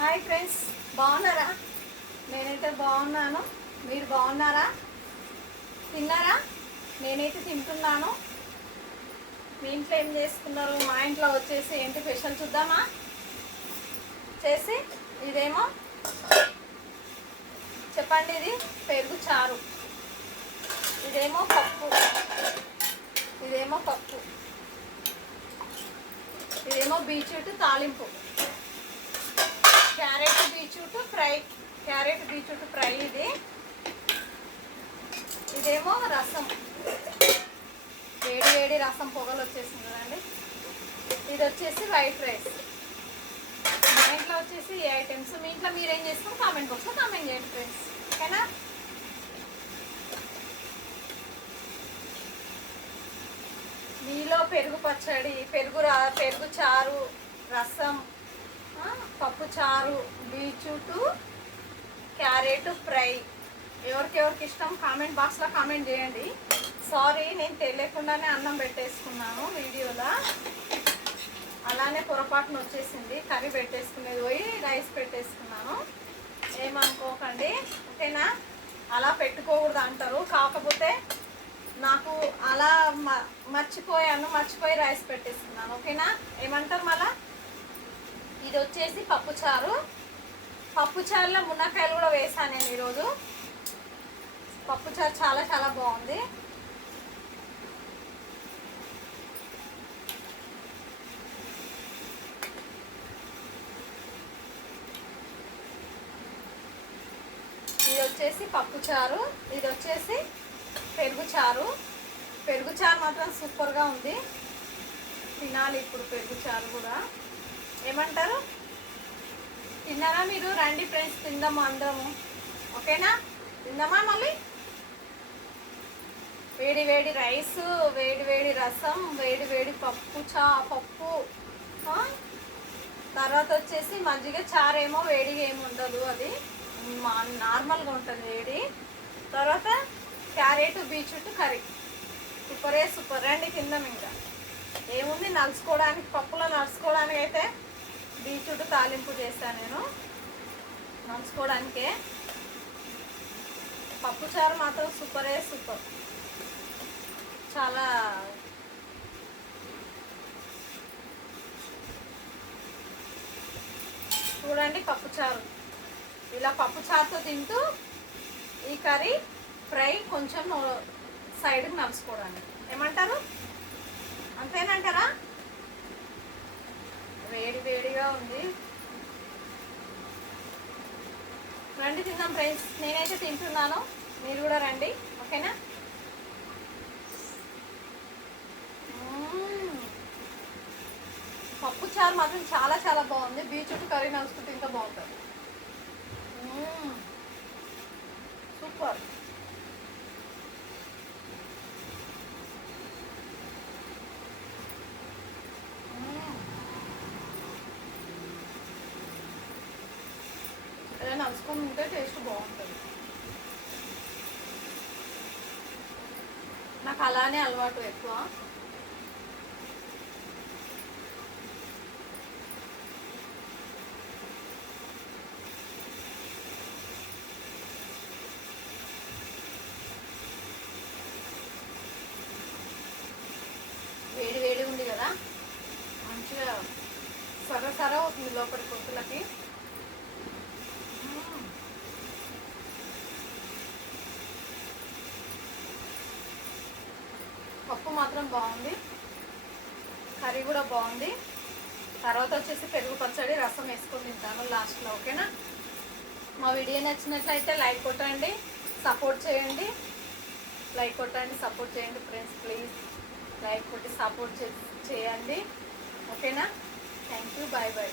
Hi friends, బాగున్నారా? నేనైతే బాగున్నాను. మీరు బాగున్నారా? తిన్నారా? నేనైతే తింటున్నాను. మీ ఇంట్లో ఏం చేసుకున్నారు? మా ఇంట్లో వచ్చేసి ఏంటి స్పెషల్ చూద్దామా? చేసి ఇదేమో చెప్పండి. ఇది పెరుగు చారు, ఇదేమో పప్పు, ఇదేమో పప్పు, ఇదేమో బీట్రూట్ తాలింపు, carrot beetroot fry, carrot beetroot fry. ఇదేమో రసం, వేడి వేడి రసం పొగలు వచ్చేసింది కదండి. ఇది వచ్చేసి వైట్ రైస్. మా ఇంట్లో వచ్చేసి ఈ ఐటమ్స్. మీ ఇంట్లో మీరేం చేస్తాం కామెంట్ బాక్స్లో కామెంట్ చేయండి ఫ్రెండ్స్, ఓకేనా? మీలో పెరుగు పచ్చడి, పెరుగు చారు, రసం, పప్పు చారు, బీట్రూట్, క్యారెట్ ఫ్రై ఎవరికెవరికి ఇష్టం కామెంట్ బాక్స్లో కామెంట్ చేయండి. సారీ, నేను తెలియకుండానే అన్నం పెట్టేసుకున్నాను వీడియోలో. అలానే పొరపాటున వచ్చేసింది. కర్రీ పెట్టేసుకునేది పోయి రైస్ పెట్టేసుకున్నాను. ఏమనుకోకండి, ఓకేనా? అలా పెట్టుకోకూడదు అంటారు. కాకపోతే నాకు అలా మర్చిపోయి రైస్ పెట్టేసుకున్నాను, ఓకేనా? ఏమంటారు మళ్ళా? ఇది వచ్చేసి పప్పుచారు. పప్పుచారులో మునక్కాయలు కూడా వేసాను నేను ఈరోజు. పప్పుచారు చాలా చాలా బాగుంది. ఇది వచ్చేసి పప్పుచారు, ఇది వచ్చేసి పెరుగు చారు. పెరుగు చారు మాత్రం సూపర్గా ఉంది. తినాలి ఇప్పుడు పెరుగు చారు కూడా. ఏమంటారు? తిన్నారా మీరు? రండి ఫ్రెండ్స్, తిందాము అందరము, ఓకేనా? తిందామా? మళ్ళీ వేడి వేడి రైస్, వేడి వేడి రసం, వేడి వేడి పప్పు తర్వాత వచ్చేసి మజ్జిగ చారు. ఏమో వేడిగా ఏమి ఉండదు, అది నార్మల్గా ఉంటుంది వేడి. తర్వాత క్యారెట్ బీట్రూట్ కర్రీ. సూపరే సూపర్. రండి తిందాం. ఇంకా ఏముంది, నలుచుకోవడానికి, పప్పులో నలుచుకోవడానికి అయితే బీట్రూట్ తాలింపు చేస్తాను నేను. నలుచుకోవడానికే. పప్పుచారు మాత్రం సూపరే సూపర్. చాలా చూడండి పప్పుచారు. ఇలా పప్పుచారుతో తింటూ ఈ కర్రీ ఫ్రై కొంచెం సైడ్కి నలుచుకోవడానికి. ఏమంటారు? అంతేనంటారా? వేడి వేడిగా ఉంది. రండి తిందాం ఫ్రెండ్స్. నేనైతే తింటున్నాను, మీరు కూడా రండి, ఓకేనా? పప్పు చారు మాత్రం చాలా చాలా బాగుంది. బీట్రూట్ కర్రీ నలుసుకుంటే ఇంకా బాగుంటుంది. సూపర్. ఇలా నలుసుకొని ఉంటే టేస్ట్ బాగుంటుంది. నాకు అలానే అలవాటు ఎక్కువ. వేడి వేడి ఉంది కదా, మంచిగా సర అవుతుంది లోపలి కొట్టులకి. పప్పు మాత్రం బాగుంది, కర్రీ కూడా బాగుంది. తర్వాత వచ్చేసి పెరుగు పచ్చడి, రసం వేసుకొని తింటాను లాస్ట్లో, ఓకేనా? మా వీడియో నచ్చినట్లయితే లైక్ కొట్టండి, సపోర్ట్ చేయండి. లైక్ కొట్టండి, సపోర్ట్ చేయండి ఫ్రెండ్స్, ప్లీజ్ లైక్ కొట్టి సపోర్ట్ చేయండి, ఓకేనా? Thank you, bye bye.